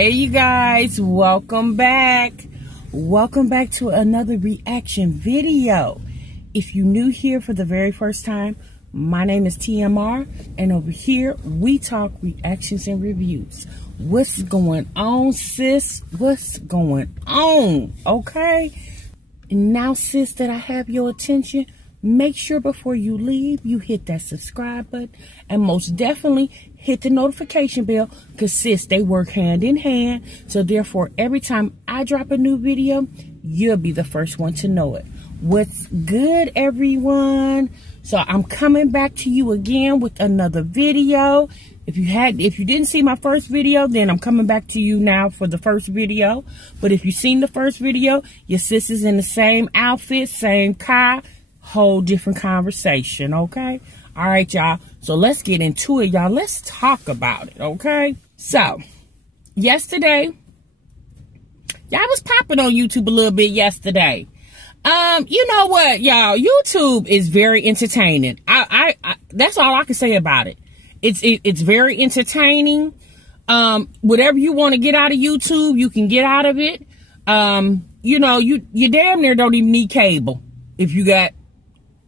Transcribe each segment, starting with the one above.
Hey you guys, welcome back. Welcome back to another reaction video. If you're new here for the very first time, my name is TMR, and over here we talk reactions and reviews. What's going on, sis? What's going on? Okay? And now, sis, that I have your attention, make sure before you leave, you hit that subscribe button, and most definitely hit the notification bell, because sis, they work hand in hand. So therefore, every time I drop a new video, you'll be the first one to know it. What's good, everyone? So I'm coming back to you again with another video. If you didn't see my first video, then I'm coming back to you now for the first video. But if you've seen the first video, your sis is in the same outfit, same car, whole different conversation, okay? All right, y'all. So let's get into it, y'all. Let's talk about it, okay? So, yesterday, y'all was popping on YouTube a little bit yesterday. You know what, y'all? YouTube is very entertaining. That's all I can say about it. It's very entertaining. Whatever you want to get out of YouTube, you can get out of it. You know, you damn near don't even need cable if you got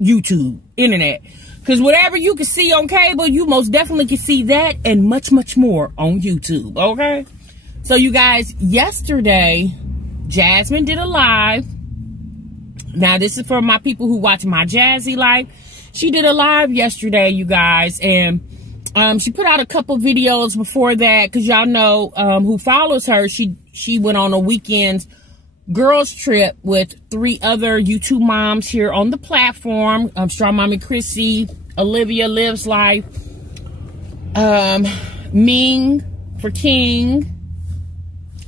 YouTube, internet. Because whatever you can see on cable, you most definitely can see that and much, much more on YouTube, okay? So, you guys, yesterday, Jasmine did a live. Now, this is for my people who watch my Jazzy live. She did a live yesterday, you guys, and she put out a couple videos before that, because y'all know who follows her. She went on a weekend girls trip with 3 other YouTube moms here on the platform. Strong Mommy Chrissy, Olivia Lives Life, Ming for King,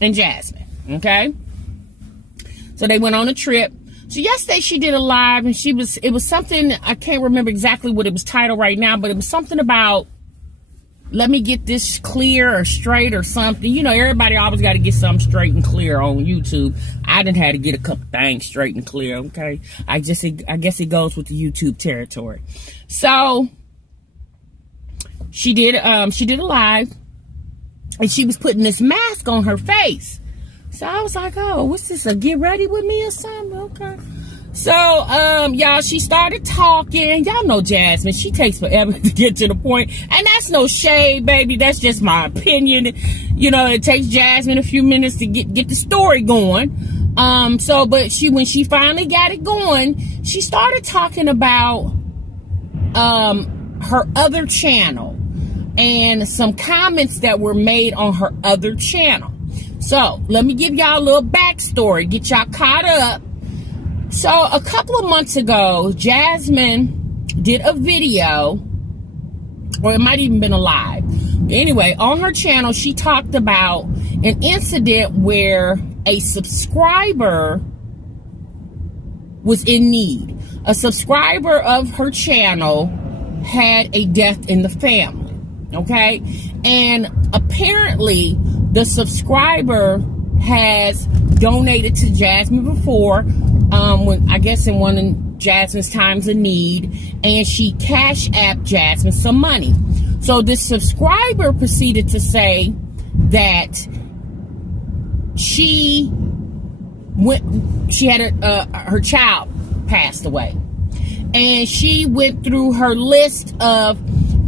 and Jasmine, okay? So they went on a trip. So yesterday she did a live, and it was something, I can't remember exactly what it was titled right now, but it was something about, let me get this clear or straight or something. You know, everybody always got to get something straight and clear on YouTube. I done had to get a couple things straight and clear, okay? I guess it goes with the YouTube territory. So she did a live, and she was putting this mask on her face. So I was like, oh, what's this, a get ready with me or something? Okay. So, y'all, she started talking. Y'all know Jasmine. She takes forever to get to the point. And that's no shade, baby. That's just my opinion. You know, it takes Jasmine a few minutes to get the story going. But when she finally got it going, she started talking about, her other channel and some comments that were made on her other channel. So, let me give y'all a little backstory, get y'all caught up. So, a couple of months ago, Jasmine did a video, or it might even been a live. Anyway, on her channel, she talked about an incident where a subscriber was in need. A subscriber of her channel had a death in the family, okay? And apparently, the subscriber has donated to Jasmine before, I guess in one of Jasmine's times of need, and she cash apped Jasmine some money. So this subscriber proceeded to say that her child passed away, and she went through her list of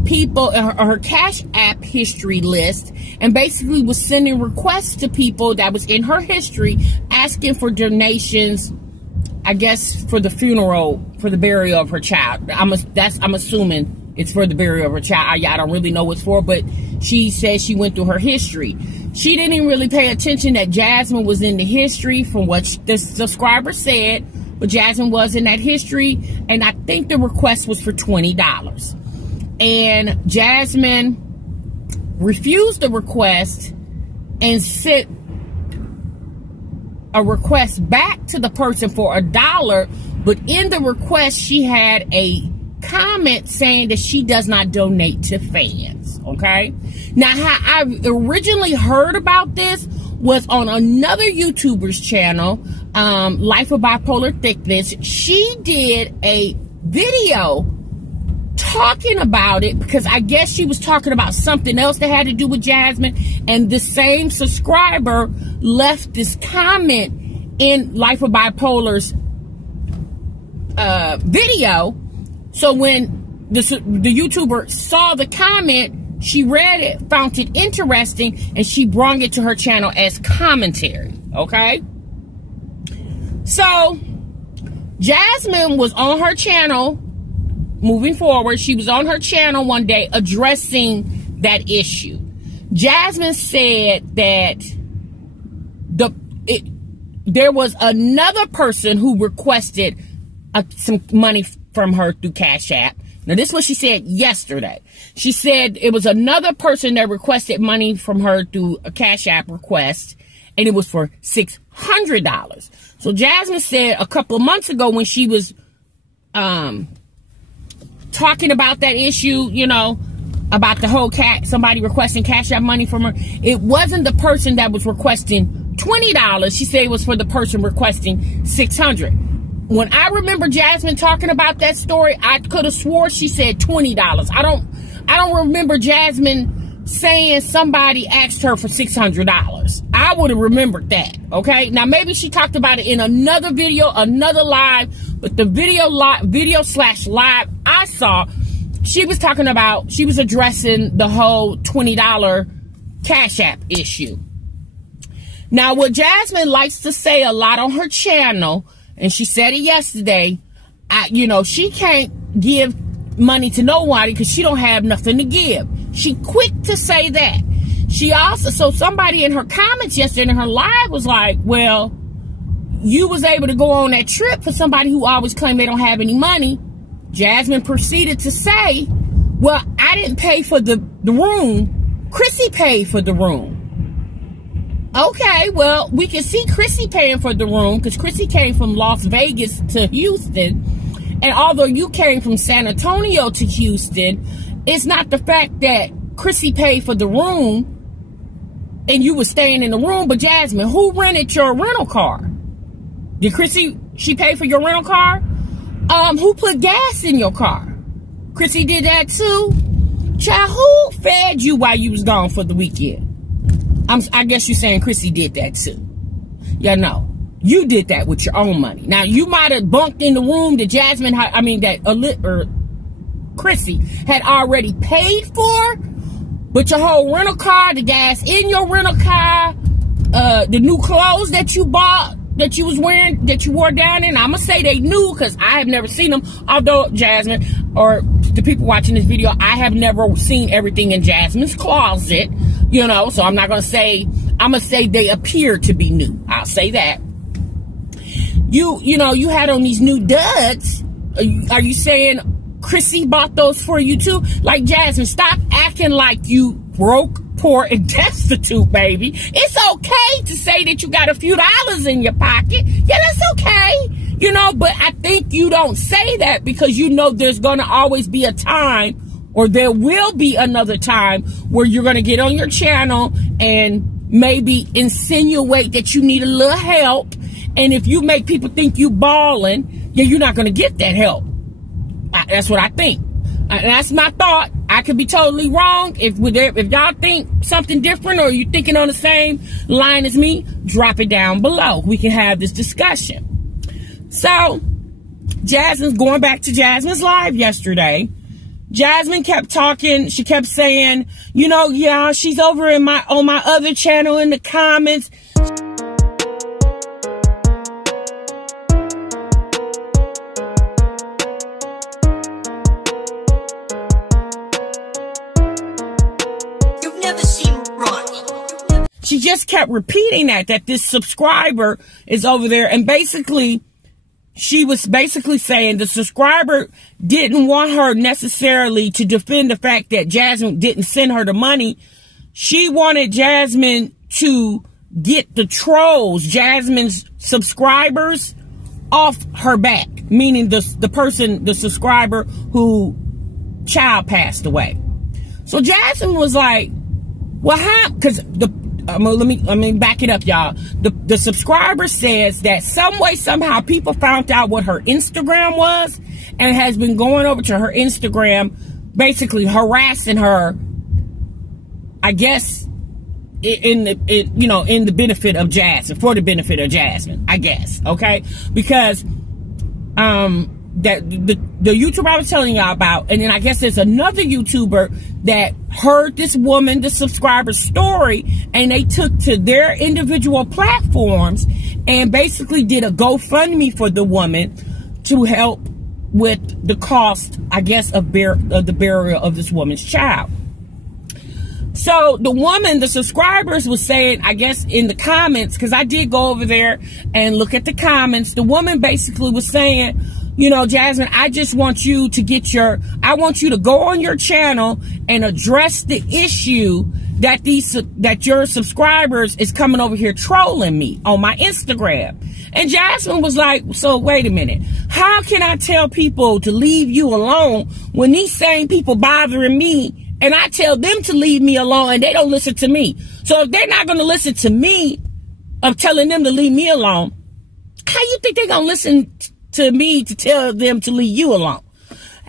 people, her cash app history list, and basically was sending requests to people that was in her history, asking for donations, I guess, for the funeral, for the burial of her child. I'm assuming it's for the burial of her child. I don't really know what's for, but she said she went through her history. She didn't even really pay attention that Jasmine was in the history from what the subscriber said, but Jasmine was in that history, and I think the request was for $20. And Jasmine refused the request and sent a request back to the person for $1, but in the request she had a comment saying that she does not donate to fans, okay? Now, how I originally heard about this was on another YouTuber's channel, Life of Bipolar Thickness. She did a video talking about it because I guess she was talking about something else that had to do with Jasmine, and the same subscriber left this comment in Life of Bipolar's video. So when the YouTuber saw the comment, she read it, found it interesting, and she brought it to her channel as commentary. Okay? So Jasmine was on her channel. Moving forward, she was on her channel one day addressing that issue. Jasmine said that there was another person who requested some money from her through Cash App. Now, this is what she said yesterday. She said it was another person that requested money from her through a Cash App request, and it was for $600. So Jasmine said a couple of months ago when she was talking about that issue, you know, about the whole somebody requesting Cash App money from her, it wasn't the person that was requesting $20. She said it was for the person requesting $600. When I remember Jasmine talking about that story, I could have swore she said $20. I don't remember Jasmine saying somebody asked her for $600. I would have remembered that. Okay, now maybe she talked about it in another video, another live, but the video slash live I saw, she was talking about, she was addressing the whole $20 Cash App issue. Now, what Jasmine likes to say a lot on her channel, and she said it yesterday, you know, she can't give money to nobody because she don't have nothing to give. She quick to say that. She also, so somebody in her comments yesterday in her live was like, well, you was able to go on that trip for somebody who always claimed they don't have any money. Jasmine proceeded to say, well, I didn't pay for the room. Chrissy paid for the room. Okay, well, we can see Chrissy paying for the room because Chrissy came from Las Vegas to Houston. And although you came from San Antonio to Houston, it's not the fact that Chrissy paid for the room and you were staying in the room. But Jasmine, who rented your rental car? Did Chrissy, she pay for your rental car? Who put gas in your car? Chrissy did that too? Child, who fed you while you was gone for the weekend? I guess you're saying Chrissy did that too. Yeah, no. You did that with your own money. Now, you might have bunked in the room that Jasmine, Chrissy had already paid for, but your whole rental car, the gas in your rental car, the new clothes that you bought, that you was wearing, that you wore down in, I'm gonna say they knew because I have never seen them. Although Jasmine, or the people watching this video, I have never seen everything in Jasmine's closet, you know, so I'm not gonna say, I'm gonna say they appear to be new. I'll say that. You know, you had on these new duds. Are you saying Chrissy bought those for you too? Like, Jasmine, stop acting like you broke, poor, and destitute, baby. It's okay to say that you got a few dollars in your pocket. Yeah, that's okay. You know, but I think you don't say that because you know there's going to always be a time, or there will be another time, where you're going to get on your channel and maybe insinuate that you need a little help. And if you make people think you balling, yeah, you're not going to get that help. That's what I think. That's my thought. I could be totally wrong. If y'all think something different, or you're thinking on the same line as me, drop it down below. We can have this discussion. So, Jasmine's going back to Jasmine's live yesterday. Jasmine kept talking. She kept saying, you know, yeah, she's over on my other channel in the comments. She just kept repeating that this subscriber is over there. And basically, she was basically saying the subscriber didn't want her necessarily to defend the fact that Jasmine didn't send her the money. She wanted Jasmine to get the trolls, Jasmine's subscribers, off her back. Meaning the subscriber who child passed away. So Jasmine was like, well, how? Because let me back it up, y'all. The subscriber says that some way, somehow, people found out what her Instagram was and has been going over to her Instagram basically harassing her, I guess, in the benefit of Jasmine, for the benefit of Jasmine, I guess, okay? Because that the YouTuber I was telling y'all about, and then I guess there's another YouTuber that heard this woman, the subscriber's story, and they took to their individual platforms and basically did a GoFundMe for the woman to help with the cost, I guess, of the burial of this woman's child. So the woman, the subscribers was saying, I guess in the comments, because I did go over there and look at the comments, the woman basically was saying, you know, Jasmine, I just want you to I want you to go on your channel and address the issue that your subscribers is coming over here trolling me on my Instagram. And Jasmine was like, so wait a minute, how can I tell people to leave you alone when these same people bothering me, and I tell them to leave me alone and they don't listen to me? So if they're not going to listen to me of telling them to leave me alone, how you think they're going to listen to me to tell them to leave you alone?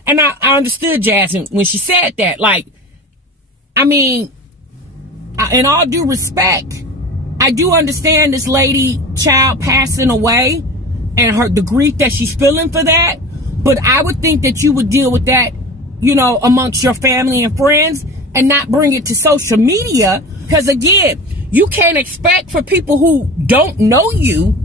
And I understood Jasmine when she said that. Like, I mean, in all due respect, I do understand this lady child passing away and the grief that she's feeling for that. But I would think that you would deal with that, you know, amongst your family and friends and not bring it to social media. Because again, you can't expect for people who don't know you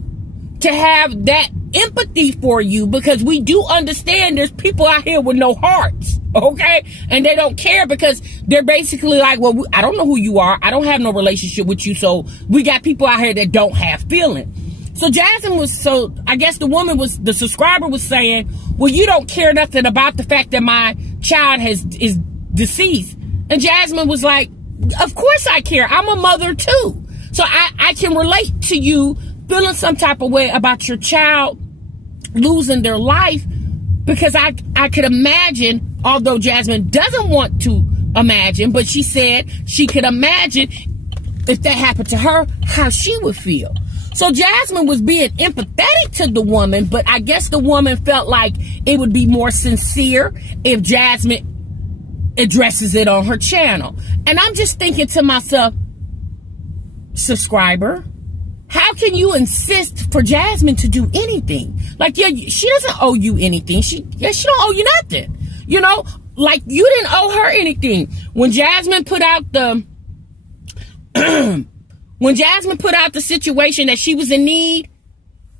to have that empathy for you, because we do understand there's people out here with no hearts, okay? And they don't care because they're basically like, well, I don't know who you are. I don't have no relationship with you. So we got people out here that don't have feeling. So I guess the subscriber was saying, well, you don't care nothing about the fact that my child is deceased. And Jasmine was like, of course I care. I'm a mother too. So I can relate to you feeling some type of way about your child losing their life, because I could imagine, although Jasmine doesn't want to imagine, but she said she could imagine if that happened to her, how she would feel. So Jasmine was being empathetic to the woman, but I guess the woman felt like it would be more sincere if Jasmine addresses it on her channel. And I'm just thinking to myself, subscriber, how can you insist for Jasmine to do anything? Like, yeah, she doesn't owe you anything. She don't owe you nothing. You know, like, you didn't owe her anything. When Jasmine put out the situation that she was in need,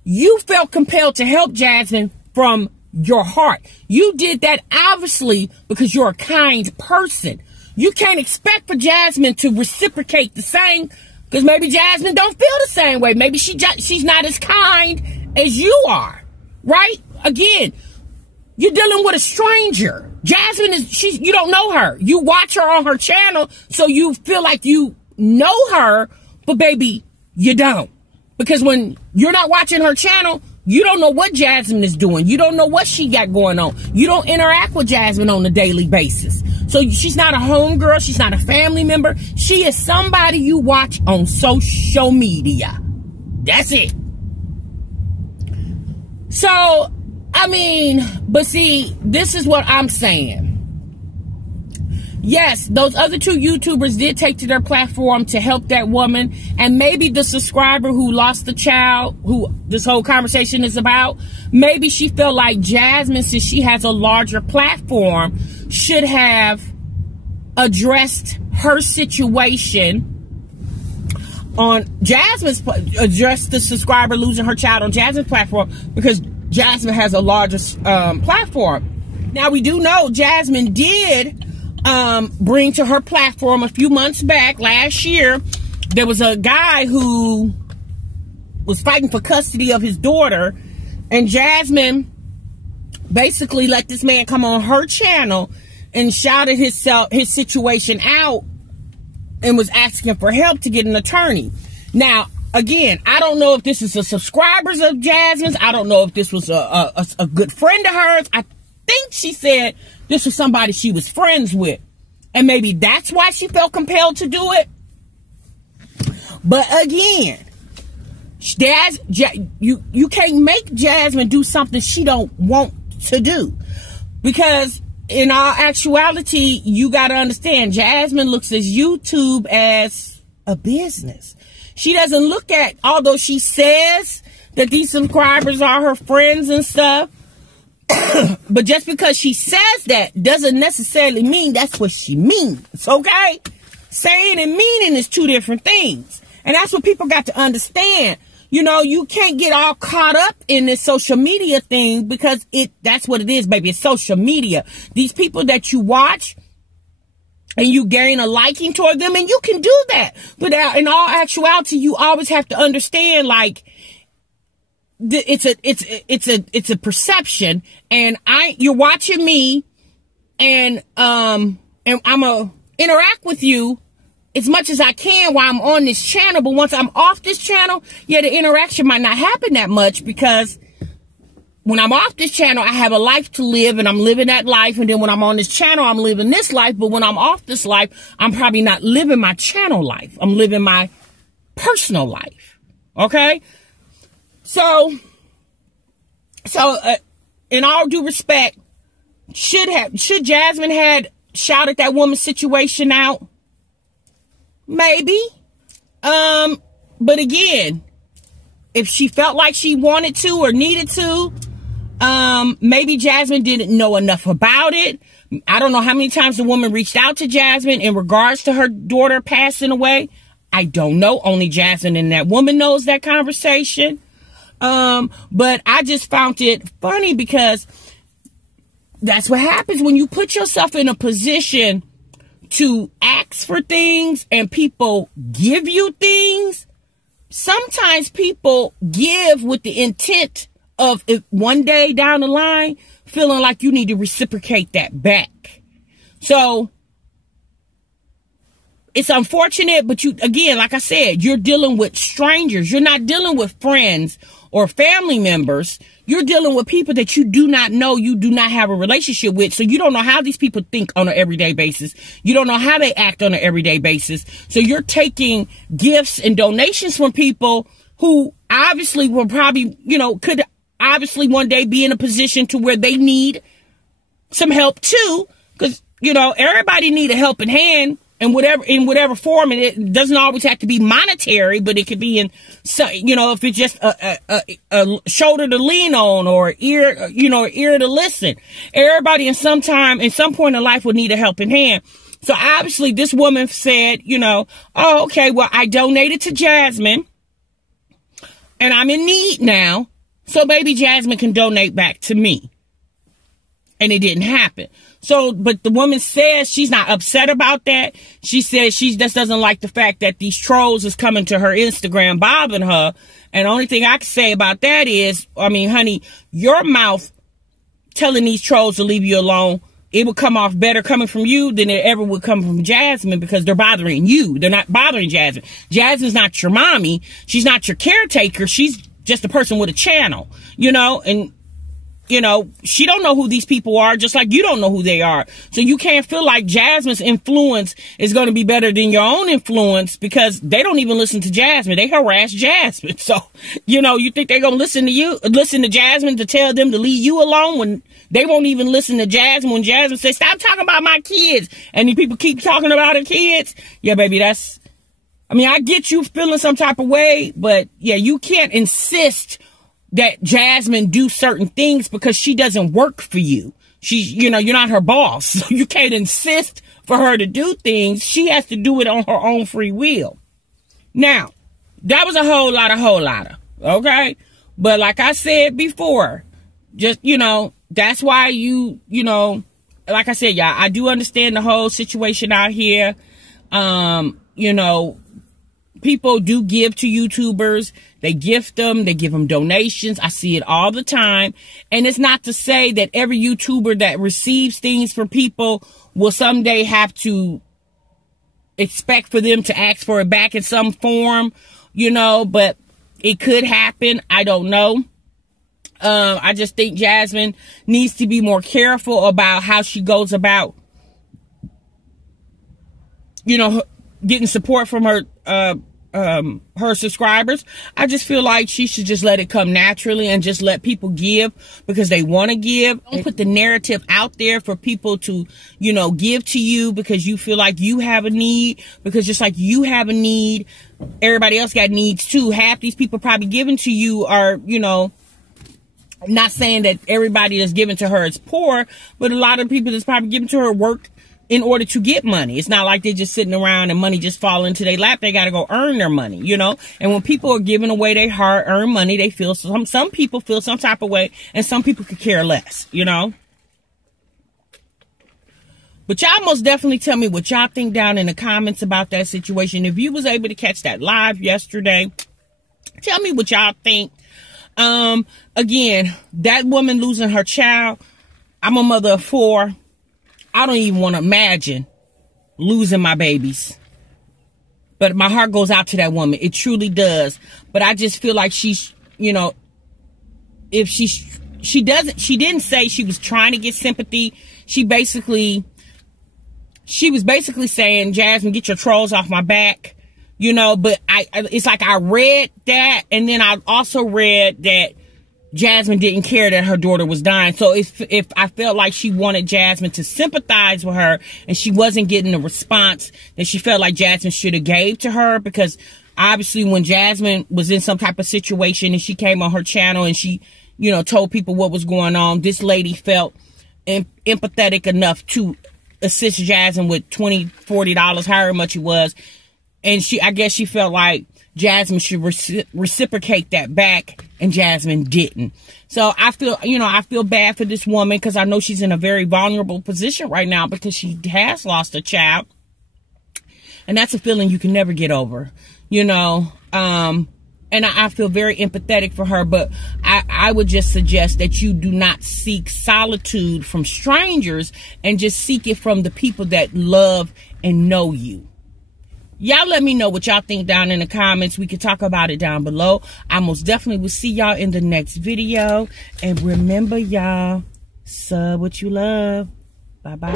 you felt compelled to help Jasmine from your heart. You did that obviously because you're a kind person. You can't expect for Jasmine to reciprocate the same, because maybe Jasmine don't feel the same way. Maybe she's not as kind as you are, right? Again, you're dealing with a stranger. Jasmine you don't know her. You watch her on her channel, so you feel like you know her, but baby, you don't. Because when you're not watching her channel, you don't know what Jasmine is doing. You don't know what she got going on. You don't interact with Jasmine on a daily basis. So she's not a homegirl. She's not a family member. She is somebody you watch on social media. That's it. So, I mean, but see, this is what I'm saying. Yes, those other two YouTubers did take to their platform to help that woman. And maybe the subscriber who lost the child, who this whole conversation is about, maybe she felt like Jasmine, since she has a larger platform, should have addressed her situation on Jasmine's, addressed the subscriber losing her child on Jasmine's platform, because Jasmine has a larger platform. Now, we do know Jasmine did bring to her platform a few months back, last year, there was a guy who was fighting for custody of his daughter, and Jasmine basically let this man come on her channel and shouted his situation out and was asking for help to get an attorney. Now, again, I don't know if this is a subscribers of Jasmine's. I don't know if this was a good friend of hers. I think she said this was somebody she was friends with, and maybe that's why she felt compelled to do it. But again, you can't make Jasmine do something she don't want to do, because in all actuality, you got to understand, Jasmine looks at YouTube as a business. She doesn't look at, although she says that these subscribers are her friends and stuff, but just because she says that doesn't necessarily mean that's what she means, okay? Saying and meaning is two different things. And that's what people got to understand. You know, you can't get all caught up in this social media thing because that's what it is, baby. It's social media. These people that you watch and you gain a liking toward them, and you can do that. But in all actuality, you always have to understand, like, it's a perception, and you're watching me, and I'm gonna interact with you as much as I can while I'm on this channel. But once I'm off this channel, yeah, the interaction might not happen that much, because when I'm off this channel, I have a life to live, and I'm living that life. And then when I'm on this channel, I'm living this life. But when I'm off this life, I'm probably not living my channel life. I'm living my personal life. Okay? So in all due respect, should Jasmine had shouted that woman's situation out? Maybe. But again, if she felt like she wanted to or needed to, maybe Jasmine didn't know enough about it. I don't know how many times the woman reached out to Jasmine in regards to her daughter passing away. I don't know. Only Jasmine and that woman knows that conversation. But I just found it funny, because that's what happens when you put yourself in a position to ask for things and people give you things. Sometimes people give with the intent of, if one day down the line, feeling like you need to reciprocate that back. So it's unfortunate, but again, like I said, you're dealing with strangers. You're not dealing with friends or family members. You're dealing with people that you do not know, you do not have a relationship with. So you don't know how these people think on an everyday basis. You don't know how they act on an everyday basis. So you're taking gifts and donations from people who obviously will probably, could obviously one day be in a position to where they need some help too. Because, everybody need a helping hand. In whatever form, and it doesn't always have to be monetary, but it could be in, if it's just a shoulder to lean on, or ear to listen. Everybody in some point in life would need a helping hand. So obviously this woman said, oh, okay, well, I donated to Jasmine and I'm in need now. So maybe Jasmine can donate back to me. And it didn't happen. So, but the woman says she's not upset about that. She says she just doesn't like the fact that these trolls is coming to her Instagram bothering her. And the only thing I can say about that is, honey, your mouth telling these trolls to leave you alone, it would come off better coming from you than it ever would come from Jasmine, because they're bothering you. They're not bothering Jasmine. Jasmine's not your mommy. She's not your caretaker. She's just a person with a channel, and she don't know who these people are, just like you don't know who they are. So you can't feel like Jasmine's influence is going to be better than your own influence, because they don't even listen to Jasmine. They harass Jasmine. So, you think they're going to listen to Jasmine to tell them to leave you alone, when they won't even listen to Jasmine when Jasmine says, stop talking about my kids. And these people keep talking about her kids. Yeah, baby, I get you feeling some type of way, but yeah, you can't insist that Jasmine do certain things because she doesn't work for you. She's, you're not her boss. So you can't insist for her to do things. She has to do it on her own free will. Now, that was a whole lot of, okay? But like I said before, just, that's why like I said, y'all, I do understand the whole situation out here. People do give to YouTubers. They gift them. They give them donations. I see it all the time. And it's not to say that every YouTuber that receives things from people will someday have to expect for them to ask for it back in some form, but it could happen. I don't know. I just think Jasmine needs to be more careful about how she goes about, getting support from her her subscribers. I just feel like she should just let it come naturally and just let people give because they want to give. Don't put the narrative out there for people to, you know, give to you because you feel like you have a need, because just like you have a need, everybody else got needs too. Half these people probably giving to you are, you know, not saying that everybody that's giving to her is poor, but a lot of people that's probably giving to her work in order to get money. It's not like they're just sitting around and money just fall into their lap. They got to go earn their money, you know? And when people are giving away their hard-earned money, they feel some people feel some type of way, and some people could care less, you know? But y'all most definitely tell me what y'all think down in the comments about that situation. If you was able to catch that live yesterday, tell me what y'all think. Again, that woman losing her child, I'm a mother of 4. I don't even want to imagine losing my babies. But my heart goes out to that woman. It truly does. But I just feel like she's, you know, if she didn't say she was trying to get sympathy. She was basically saying, Jasmine, get your trolls off my back. You know, but it's like I read that, and then I also read that Jasmine didn't care that her daughter was dying. So if I felt like she wanted Jasmine to sympathize with her and she wasn't getting the response that she felt like Jasmine should have gave to her, because obviously when Jasmine was in some type of situation and she came on her channel and she, you know, told people what was going on, this lady felt empathetic enough to assist Jasmine with $20, $40, however much it was. And I guess she felt like Jasmine should reciprocate that back, and Jasmine didn't. So I feel bad for this woman, because I know she's in a very vulnerable position right now because she has lost a child. And that's a feeling you can never get over, you know. And I feel very empathetic for her, but I would just suggest that you do not seek solitude from strangers, and just seek it from the people that love and know you. Y'all let me know what y'all think down in the comments. We can talk about it down below. I most definitely will see y'all in the next video. And remember, y'all, sub what you love. Bye-bye.